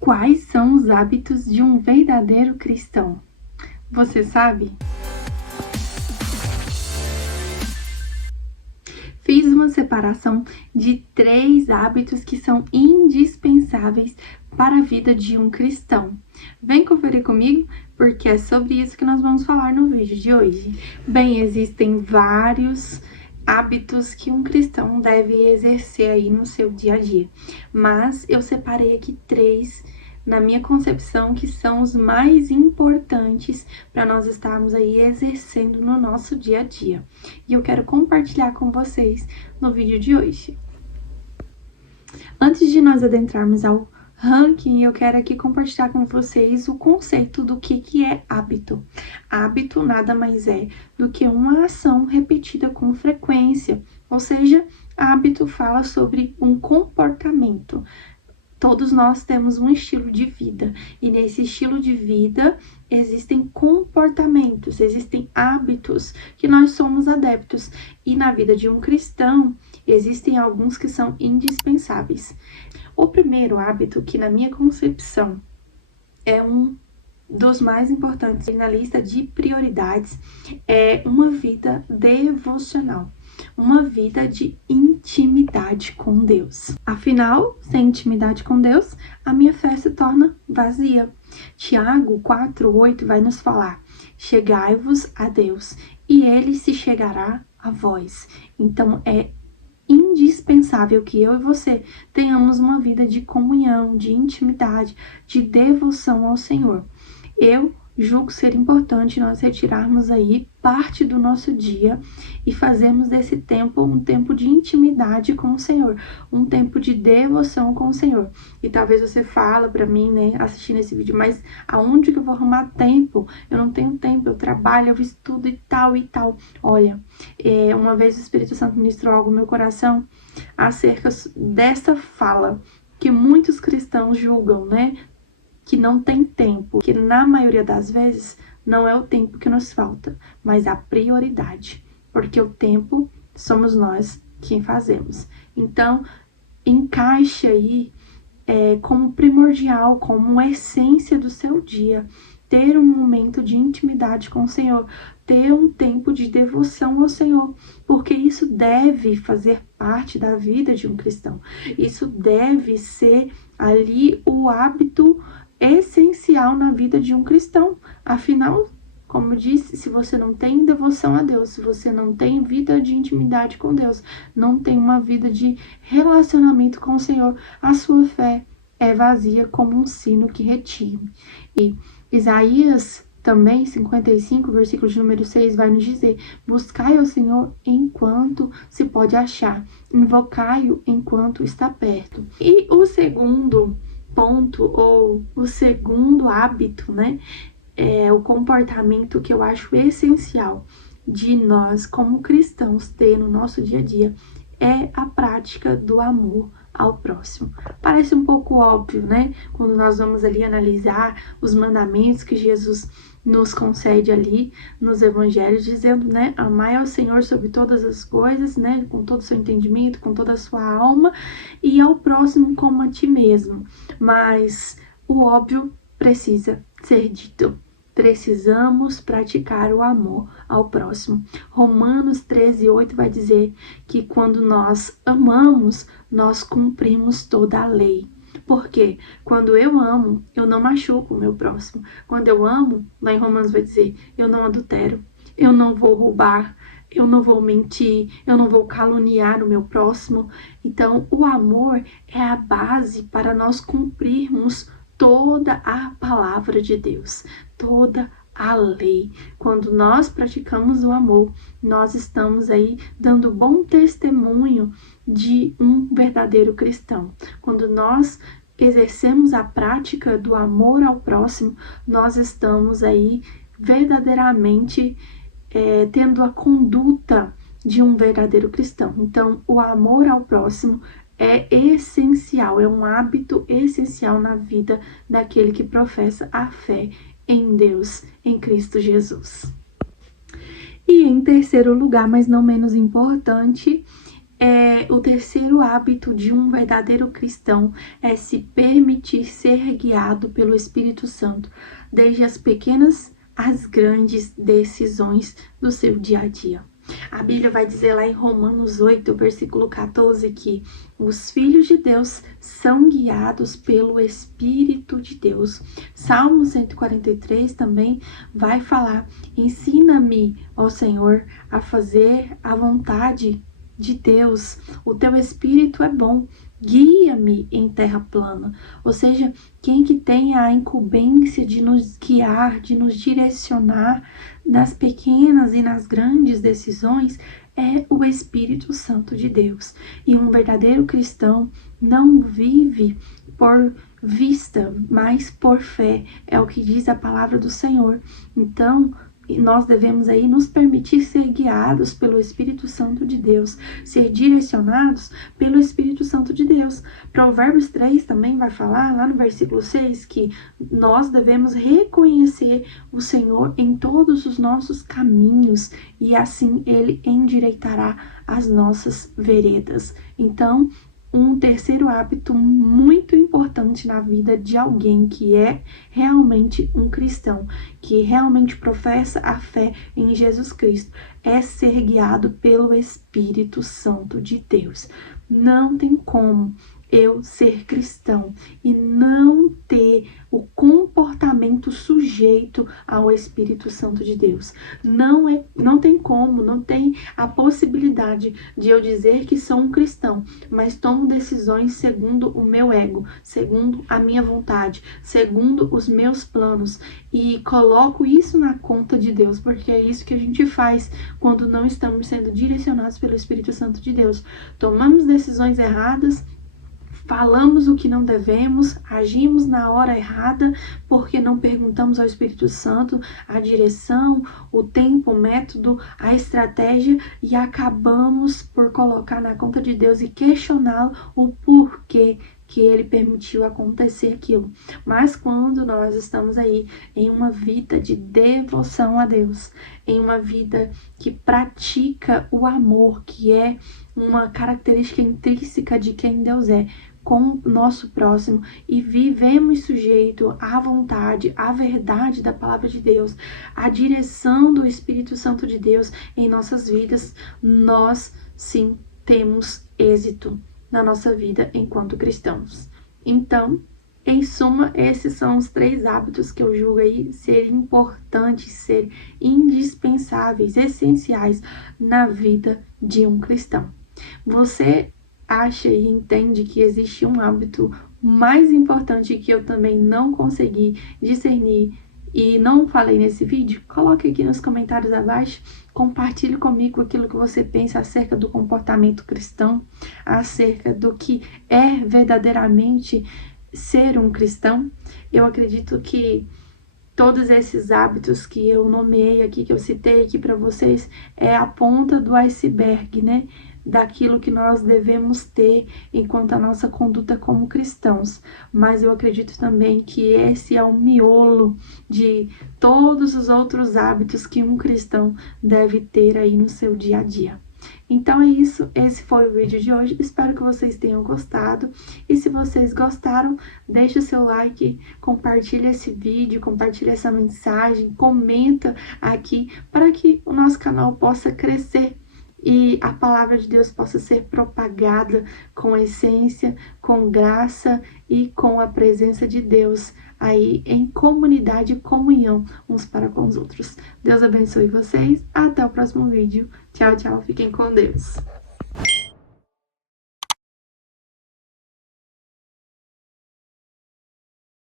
Quais são os hábitos de um verdadeiro cristão? Você sabe? Fiz uma separação de 3 hábitos que são indispensáveis para a vida de um cristão. Vem conferir comigo, porque é sobre isso que nós vamos falar no vídeo de hoje. Bem, existem vários hábitos que um cristão deve exercer aí no seu dia a dia, mas eu separei aqui 3 na minha concepção que são os mais importantes para nós estarmos aí exercendo no nosso dia a dia. E eu quero compartilhar com vocês no vídeo de hoje. Antes de nós adentrarmos ao ranking, eu quero aqui compartilhar com vocês o conceito do que é hábito. Hábito nada mais é do que uma ação repetida com frequência, ou seja, hábito fala sobre um comportamento. Todos nós temos um estilo de vida e nesse estilo de vida existem comportamentos, existem hábitos que nós somos adeptos. E na vida de um cristão existem alguns que são indispensáveis. O primeiro hábito, que na minha concepção é um dos mais importantes na lista de prioridades, é uma vida devocional. Uma vida de intimidade com Deus. Afinal, sem intimidade com Deus, a minha fé se torna vazia. Tiago 4:8 vai nos falar: chegai-vos a Deus, e Ele se chegará a vós. Então, é indispensável que eu e você tenhamos uma vida de comunhão, de intimidade, de devoção ao Senhor. Eu julgo ser importante nós retirarmos aí parte do nosso dia e fazermos desse tempo um tempo de intimidade com o Senhor, um tempo de devoção com o Senhor. E talvez você fala para mim, né, assistindo esse vídeo, mas aonde que eu vou arrumar tempo? Eu não tenho tempo, eu trabalho, eu estudo e tal e tal. Olha, uma vez o Espírito Santo ministrou algo no meu coração acerca dessa fala que muitos cristãos julgam, né? Que não tem tempo, que na maioria das vezes não é o tempo que nos falta, mas a prioridade, porque o tempo somos nós quem fazemos. Então, encaixe aí como primordial, como uma essência do seu dia, ter um momento de intimidade com o Senhor, ter um tempo de devoção ao Senhor, porque isso deve fazer parte da vida de um cristão. Isso deve ser ali o hábito essencial na vida de um cristão. Afinal, como eu disse, se você não tem devoção a Deus, se você não tem vida de intimidade com Deus, não tem uma vida de relacionamento com o Senhor, a sua fé é vazia como um sino que retine. E Isaías também, 55, versículo de número 6, vai nos dizer: buscai ao Senhor enquanto se pode achar, invocai-o enquanto está perto. E o segundo ponto, ou o segundo hábito, né, é o comportamento que eu acho essencial de nós como cristãos ter no nosso dia a dia, é a prática do amor ao próximo. Parece um pouco óbvio, né? Quando nós vamos ali analisar os mandamentos que Jesus nos concede ali nos evangelhos, dizendo, né, amai ao Senhor sobre todas as coisas, né, com todo o seu entendimento, com toda a sua alma, e ao próximo como a ti mesmo. Mas o óbvio precisa ser dito. Precisamos praticar o amor ao próximo. Romanos 13:8 vai dizer que quando nós amamos, nós cumprimos toda a lei. Porque quando eu amo, eu não machuco o meu próximo. Quando eu amo, lá em Romanos vai dizer, eu não adultero, eu não vou roubar, eu não vou mentir, eu não vou caluniar o meu próximo. Então, o amor é a base para nós cumprirmos toda a palavra de Deus, toda a lei. Quando nós praticamos o amor, nós estamos aí dando bom testemunho de um verdadeiro cristão. Quando nós exercemos a prática do amor ao próximo, nós estamos aí verdadeiramente tendo a conduta de um verdadeiro cristão. Então, o amor ao próximo é essencial, é um hábito essencial na vida daquele que professa a fé em Deus, em Cristo Jesus. E em terceiro lugar, mas não menos importante, O terceiro hábito de um verdadeiro cristão é se permitir ser guiado pelo Espírito Santo, desde as pequenas às grandes decisões do seu dia a dia. A Bíblia vai dizer lá em Romanos 8, versículo 14, que os filhos de Deus são guiados pelo Espírito de Deus. Salmo 143 também vai falar: ensina-me, ó Senhor, a fazer a vontade de Deus. O teu Espírito é bom, guia-me em terra plana. Ou seja, quem que tem a incumbência de nos guiar, de nos direcionar nas pequenas e nas grandes decisões é o Espírito Santo de Deus. E um verdadeiro cristão não vive por vista, mas por fé. É o que diz a palavra do Senhor. Então, nós devemos aí nos permitir ser guiados pelo Espírito Santo de Deus, ser direcionados pelo Espírito Santo de Deus. Provérbios 3 também vai falar, lá no versículo 6, que nós devemos reconhecer o Senhor em todos os nossos caminhos e assim Ele endireitará as nossas veredas. Então, um terceiro hábito muito importante na vida de alguém que é realmente um cristão, que realmente professa a fé em Jesus Cristo, é ser guiado pelo Espírito Santo de Deus. Não tem como eu ser cristão e não ter o comportamento sujeito ao Espírito Santo de Deus. Não tem como, não tem a possibilidade de eu dizer que sou um cristão, mas tomo decisões segundo o meu ego, segundo a minha vontade, segundo os meus planos e coloco isso na conta de Deus, porque é isso que a gente faz quando não estamos sendo direcionados pelo Espírito Santo de Deus. Tomamos decisões erradas, falamos o que não devemos, agimos na hora errada porque não perguntamos ao Espírito Santo a direção, o tempo, o método, a estratégia e acabamos por colocar na conta de Deus e questioná-lo o porquê que ele permitiu acontecer aquilo. Mas quando nós estamos aí em uma vida de devoção a Deus, em uma vida que pratica o amor, que é uma característica intrínseca de quem Deus é, com o nosso próximo e vivemos sujeito à vontade, à verdade da palavra de Deus, à direção do Espírito Santo de Deus em nossas vidas, nós sim temos êxito na nossa vida enquanto cristãos. Então, em suma, esses são os 3 hábitos que eu julgo aí ser importantes, ser indispensáveis, essenciais na vida de um cristão. Você acha e entende que existe um hábito mais importante que eu também não consegui discernir e não falei nesse vídeo? Coloque aqui nos comentários abaixo, compartilhe comigo aquilo que você pensa acerca do comportamento cristão, acerca do que é verdadeiramente ser um cristão. Eu acredito que todos esses hábitos que eu nomeei aqui, que eu citei aqui para vocês, é a ponta do iceberg, né? Daquilo que nós devemos ter enquanto a nossa conduta como cristãos. Mas eu acredito também que esse é o miolo de todos os outros hábitos que um cristão deve ter aí no seu dia a dia. Então é isso, esse foi o vídeo de hoje, espero que vocês tenham gostado, e se vocês gostaram, deixe o seu like, compartilhe esse vídeo, compartilhe essa mensagem, comenta aqui para que o nosso canal possa crescer e a palavra de Deus possa ser propagada com essência, com graça e com a presença de Deus aí em comunidade e comunhão uns para com os outros. Deus abençoe vocês, até o próximo vídeo. Tchau, tchau, fiquem com Deus.